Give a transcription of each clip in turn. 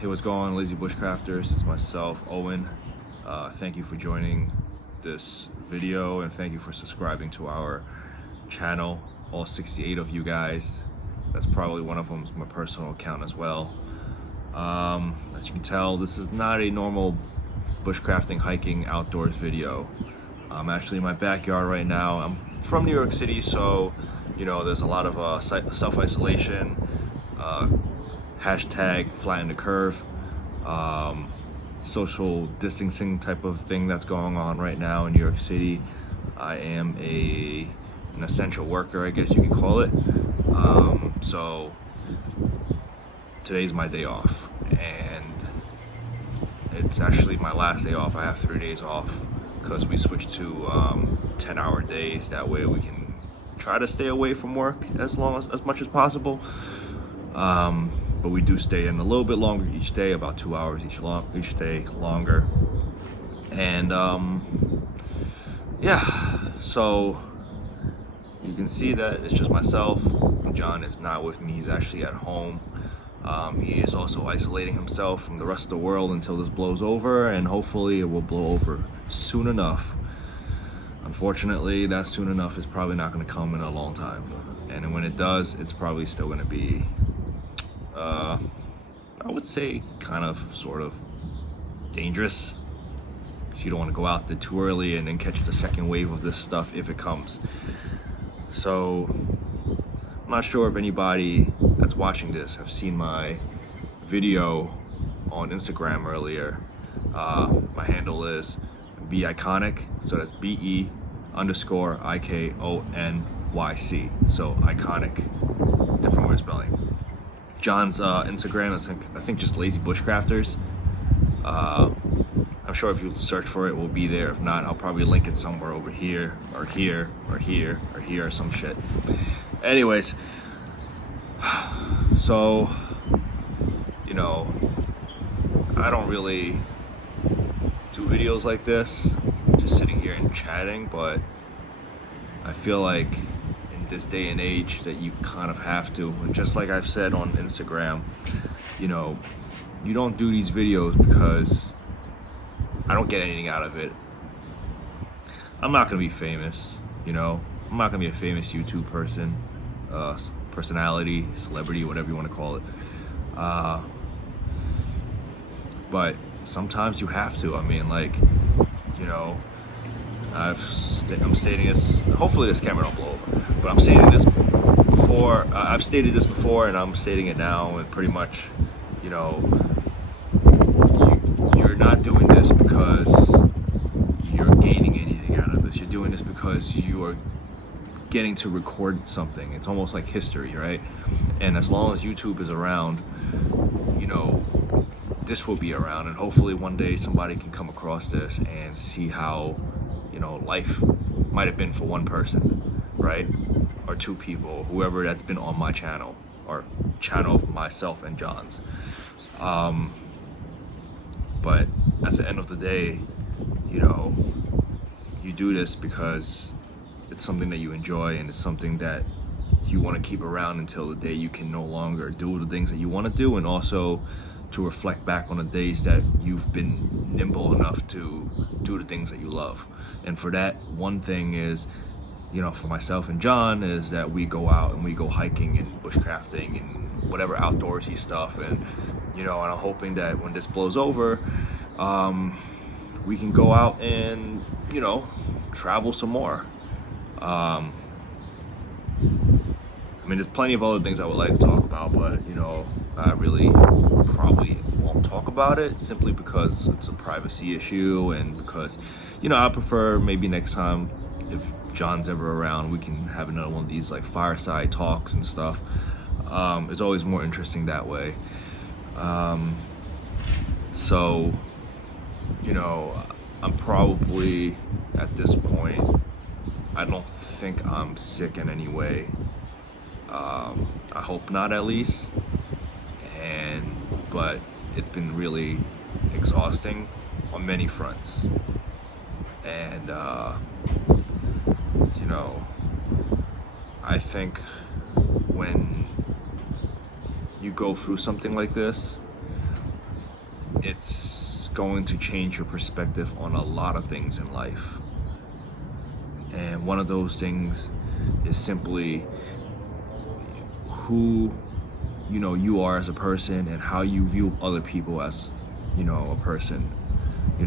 Hey, what's going on, Lazy Bushcrafters? It's myself, Owen. Thank you for joining this video and thank you for subscribing to our channel. All 68 of you guys. That's probably one of them is my personal account as well. As you can tell, this is not a normal bushcrafting, hiking, outdoors video. I'm actually in my backyard right now. I'm from New York City, so you know there's a lot of self-isolation. Hashtag flatten the curve, social distancing type of thing that's going on right now in New York City. I am an essential worker, I guess you can call it. So today's my day off, and it's actually my last day off. I have 3 days off because we switched to 10-hour days. That way we can try to stay away from work as much as possible. But we do stay in a little bit longer each day, about 2 hours each day longer. And yeah, so you can see that it's just myself. John is not with me, he's actually at home. He is also isolating himself from the rest of the world until this blows over, and hopefully it will blow over soon enough. Unfortunately, that soon enough is probably not going to come in a long time. And when it does, it's probably still going to be I would say kind of sort of dangerous, because you don't want to go out there too early and then catch the second wave of this stuff if it comes. So I'm not sure if anybody that's watching this have seen my video on Instagram earlier. My handle is BeIconic, so that's BE_IKONYC. So iconic, different word spelling. John's Instagram is, I think, just Lazy Bushcrafters. I'm sure if you search for it, it will be there. If not, I'll probably link it somewhere over here, or here, or here, or here, or some shit. Anyways, so, you know, I don't really do videos like this, just sitting here and chatting, but I feel like this day and age that you kind of have to. And just like I've said on Instagram, you know, you don't do these videos because I don't get anything out of it. I'm not gonna be famous, you know. I'm not gonna be a famous YouTube person, personality, celebrity, whatever you want to call it. But sometimes you have to. I mean, like, you know, I'm stating this, hopefully this camera don't blow over, but I'm stating this before, I've stated this before and I'm stating it now, and pretty much, you know, you're not doing this because you're gaining anything out of this. You're doing this because you are getting to record something. It's almost like history, right? And as long as YouTube is around, you know, this will be around, and hopefully one day somebody can come across this and see how, you know, life might have been for one person, right? Or two people, whoever that's been on my channel, or channel of myself and John's. But at the end of the day, you know, you do this because it's something that you enjoy, and it's something that you want to keep around until the day you can no longer do the things that you want to do, and also to reflect back on the days that you've been nimble enough to do the things that you love. And for that, one thing is, you know, for myself and John, is that we go out and we go hiking and bushcrafting and whatever outdoorsy stuff. And, you know, and I'm hoping that when this blows over, we can go out and, you know, travel some more. I mean, there's plenty of other things I would like to talk about, but, you know, I really probably won't talk about it, simply because it's a privacy issue, and because, you know, I prefer maybe next time, if John's ever around, we can have another one of these like fireside talks and stuff. It's always more interesting that way. So, you know, I'm probably at this point, I don't think I'm sick in any way. I hope not, at least. But it's been really exhausting on many fronts. And you know, I think when you go through something like this, it's going to change your perspective on a lot of things in life. And one of those things is simply who you are as a person, and how you view other people as a person,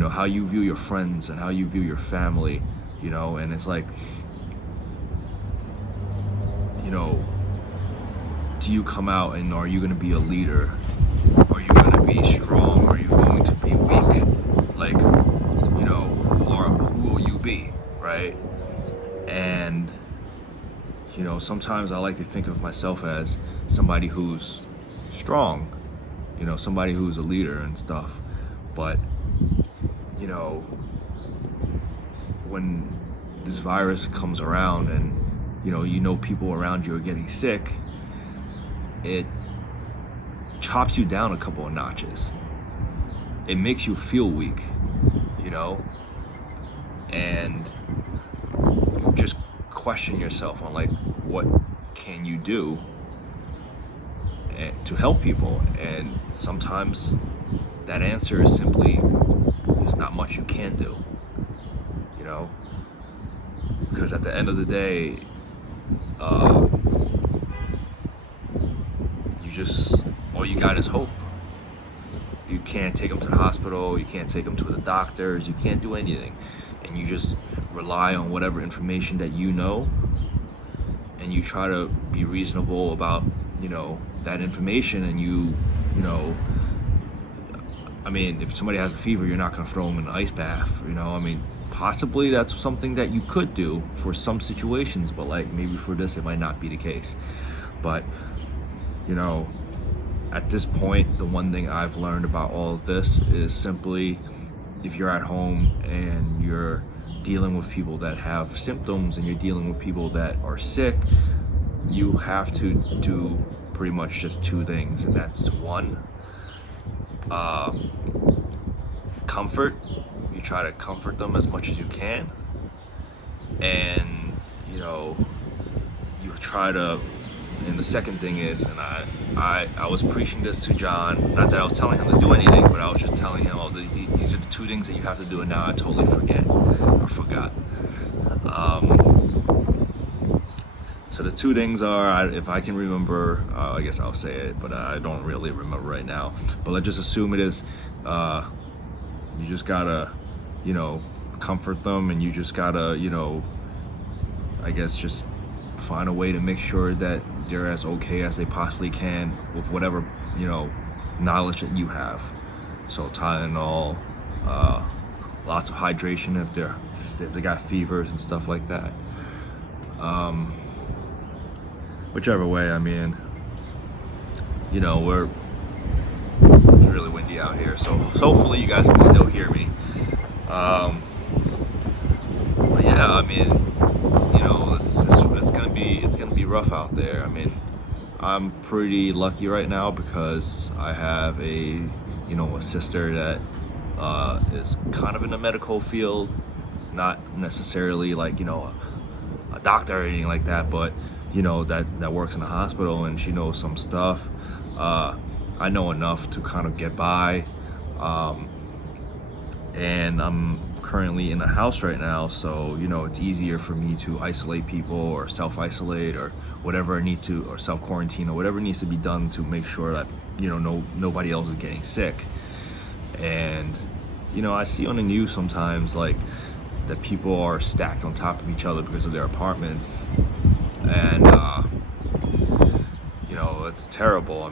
how you view your friends and how you view your family, and it's like, do you come out and are you going to be a leader? Are you going to be strong? Are you going to be weak? Like, who will you be, right? And sometimes I like to think of myself as somebody who's strong, somebody who's a leader and stuff. But when this virus comes around and people around you are getting sick, it chops you down a couple of notches. It makes you feel weak, and you just question yourself on like, what can you do to help people? And sometimes that answer is simply, there's not much you can do, because at the end of the day, all you got is hope. You can't take them to the hospital, you can't take them to the doctors, you can't do anything, and you just rely on whatever information that and you try to be reasonable about that information. And if somebody has a fever, you're not going to throw them in an ice bath. Possibly that's something that you could do for some situations, but like maybe for this it might not be the case. But at this point, the one thing I've learned about all of this is simply, if you're at home and you're dealing with people that have symptoms and you're dealing with people that are sick, you have to do pretty much just two things. And that's one, comfort. You try to comfort them as much as you can. And, you try to, and the second thing is, and I was preaching this to John, not that I was telling him to do anything, but I was just telling him, these are the two things that you have to do, and now I totally forgot. So the two things are, if I can remember, I guess I'll say it, but I don't really remember right now. But let's just assume it is, you just gotta, comfort them, and you just gotta, I guess just find a way to make sure that they're as okay as they possibly can with whatever, knowledge that you have. So Tylenol, lots of hydration if they got fevers and stuff like that. Whichever way, it's really windy out here, so hopefully you guys can still hear me. But yeah, it's gonna be rough out there. I'm pretty lucky right now because I have a sister that is kind of in the medical field, not necessarily like a doctor or anything like that, but that works in a hospital, and she knows some stuff. I know enough to kind of get by, and I'm currently in a house right now, so it's easier for me to isolate people or self-isolate or whatever I need to, or self-quarantine or whatever needs to be done to make sure that nobody else is getting sick. And I see on the news sometimes like that people are stacked on top of each other because of their apartments, and it's terrible. I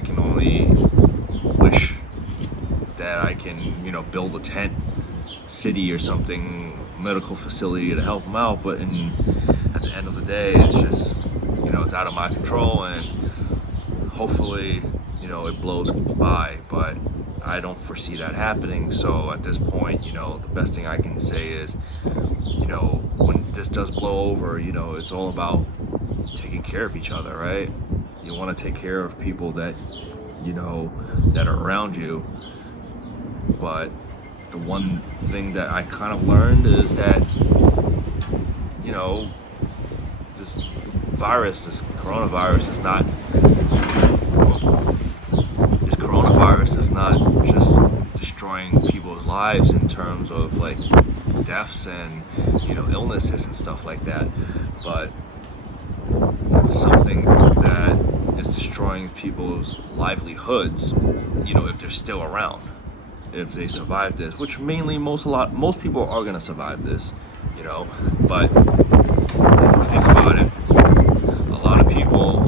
can only wish that I can build a tent city or something, medical facility to help them out, but at the end of the day, it's just it's out of my control, and hopefully it blows by, but I don't foresee that happening. So at this point, the best thing I can say is, when this does blow over, it's all about taking care of each other, right? You want to take care of people that that are around you. But the one thing that I kind of learned is that this coronavirus is not coronavirus is not just destroying people's lives in terms of like deaths and illnesses and stuff like that, but it's something that is destroying people's livelihoods, if they're still around, if they survive this, which mainly most people are gonna survive this, but if you think about it, a lot of people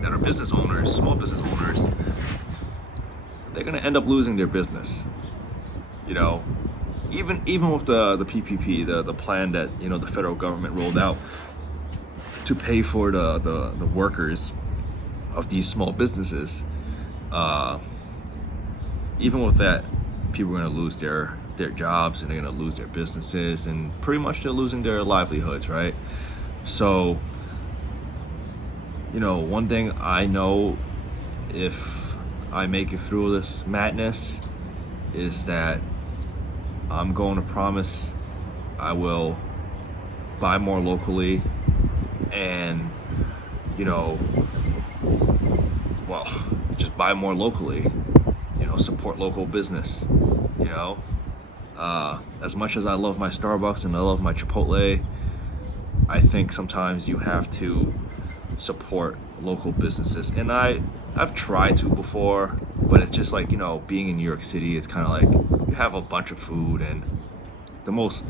that are business owners, small business owners, they're gonna end up losing their business, even with the PPP, the plan that the federal government rolled out to pay for the workers of these small businesses. Even with that, people are going to lose their jobs, and they're going to lose their businesses, and pretty much they're losing their livelihoods, right? So, one thing I know, if I make it through this madness, is that I'm going to promise I will buy more locally and, just buy more locally, support local business, as much as I love my Starbucks and I love my Chipotle, I think sometimes you have to support local businesses. And I've tried to before, but it's just like, being in New York City, it's kind of like you have a bunch of food, and the most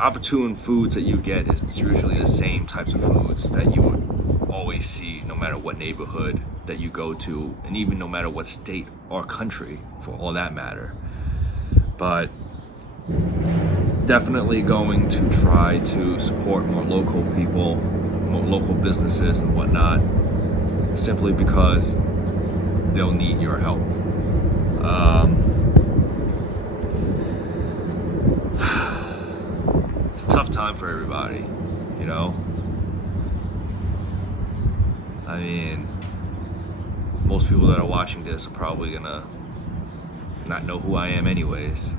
opportune foods that you get is usually the same types of foods that you would always see no matter what neighborhood that you go to, and even no matter what state or country for all that matter. But definitely going to try to support more local people, more local businesses and whatnot, simply because they'll need your help. It's a tough time for everybody, I mean, most people that are watching this are probably gonna not know who I am anyways.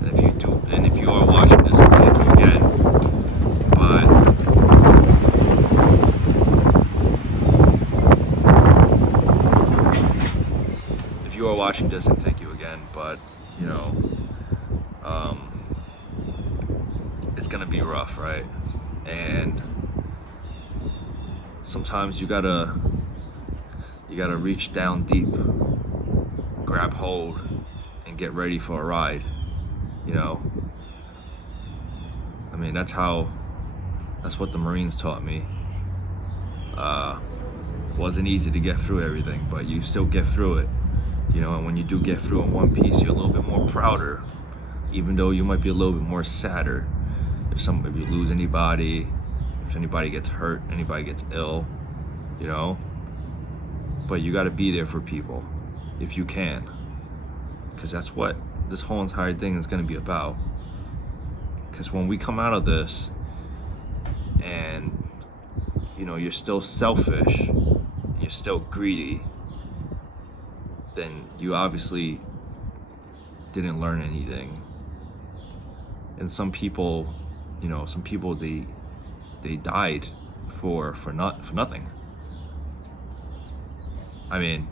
And if you are watching this, thank you again. But if you are watching this, and thank you again, but it's gonna be rough, right? And sometimes you gotta reach down deep, grab hold, and get ready for a ride. I mean, that's what the Marines taught me. Wasn't easy to get through everything, but you still get through it. And when you do get through in one piece, you're a little bit more prouder, even though you might be a little bit more sadder if you lose anybody, if anybody gets hurt, anybody gets ill, but you got to be there for people if you can, because that's what this whole entire thing is going to be about. Because when we come out of this and you're still selfish, you're still greedy, then you obviously didn't learn anything. And some people they died for nothing. I mean,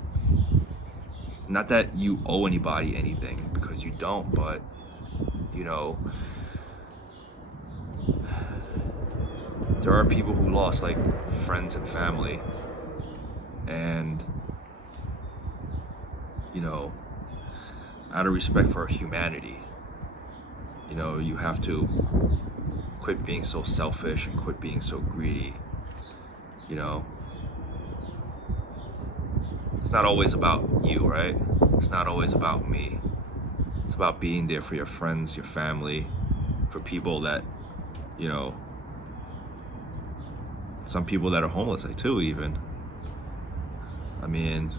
not that you owe anybody anything, because you don't, but there are people who lost like friends and family, and out of respect for humanity, you have to quit being so selfish and quit being so greedy. It's not always about you, right? It's not always about me. It's about being there for your friends, your family, for people that, some people that are homeless, like, too, even. I mean,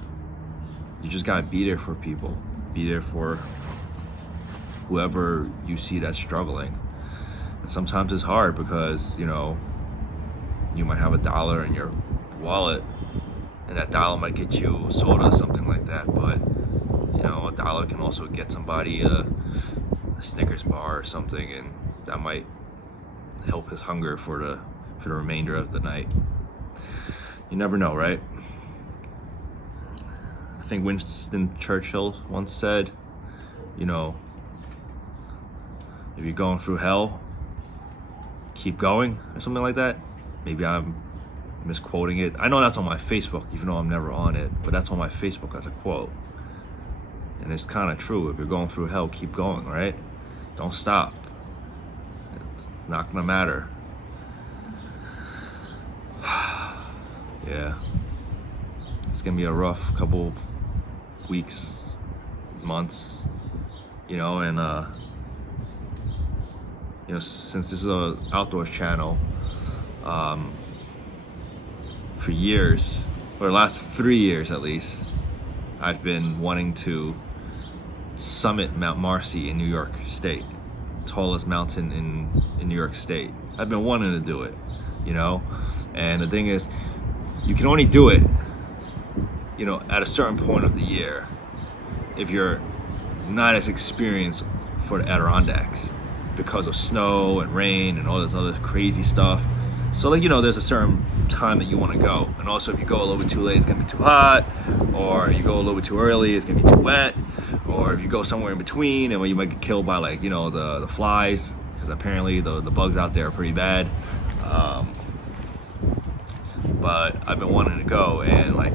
you just gotta be there for people. Be there for whoever you see that's struggling. And sometimes it's hard because, you might have $1 in your wallet, and that dollar might get you a soda or something like that, but $1 can also get somebody a Snickers bar or something, and that might help his hunger for the remainder of the night. You never know, right? I think Winston Churchill once said, you know, if you're going through hell, keep going, or something like that. Maybe I'm misquoting it. I know that's on my Facebook, even though I'm never on it, but that's on my Facebook as a quote. And it's kind of true. If you're going through hell, keep going, right? Don't stop. It's not gonna matter. Yeah. It's gonna be a rough couple weeks, months, you know, and you know, since this is a outdoors channel, for years, or the last 3 years at least, I've been wanting to summit Mount Marcy in New York State, tallest mountain in New York State. I've been wanting to do it, you know, and the thing is, you can only do it, you know, at a certain point of the year if you're not as experienced for the Adirondacks because of snow and rain and all this other crazy stuff. So, like, you know, there's a certain time that you want to go. And also, if you go a little bit too late, it's going to be too hot. Or you go a little bit too early, it's going to be too wet. Or if you go somewhere in between, and you might get killed by, like, you know, the flies. Because apparently the bugs out there are pretty bad. But I've been wanting to go, and, like,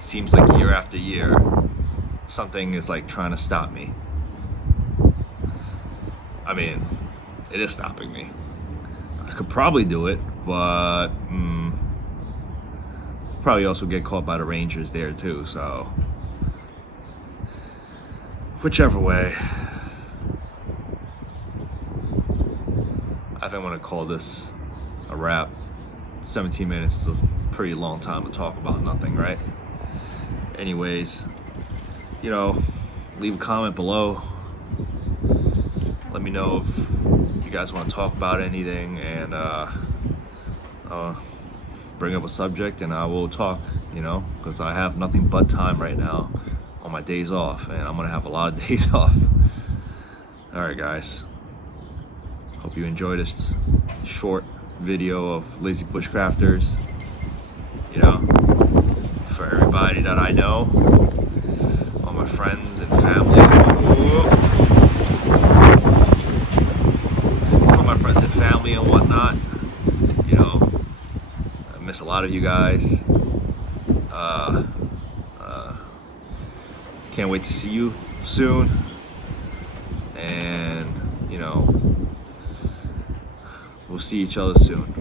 seems like year after year, something is, like, trying to stop me. I mean, it is stopping me. I could probably do it, but probably also get caught by the Rangers there too, so whichever way. I think I'm gonna call this a wrap. 17 minutes is a pretty long time to talk about nothing, right? Anyways, you know, leave a comment below. Let me know if you guys want to talk about anything, and bring up a subject, and I will talk, you know, because I have nothing but time right now on my days off, and I'm gonna have a lot of days off. All right, guys, hope you enjoyed this short video of Lazy Bushcrafters. You know, for everybody that I know, all my friends and family. Family and whatnot, you know, I miss a lot of you guys. Can't wait to see you soon, and you know, we'll see each other soon.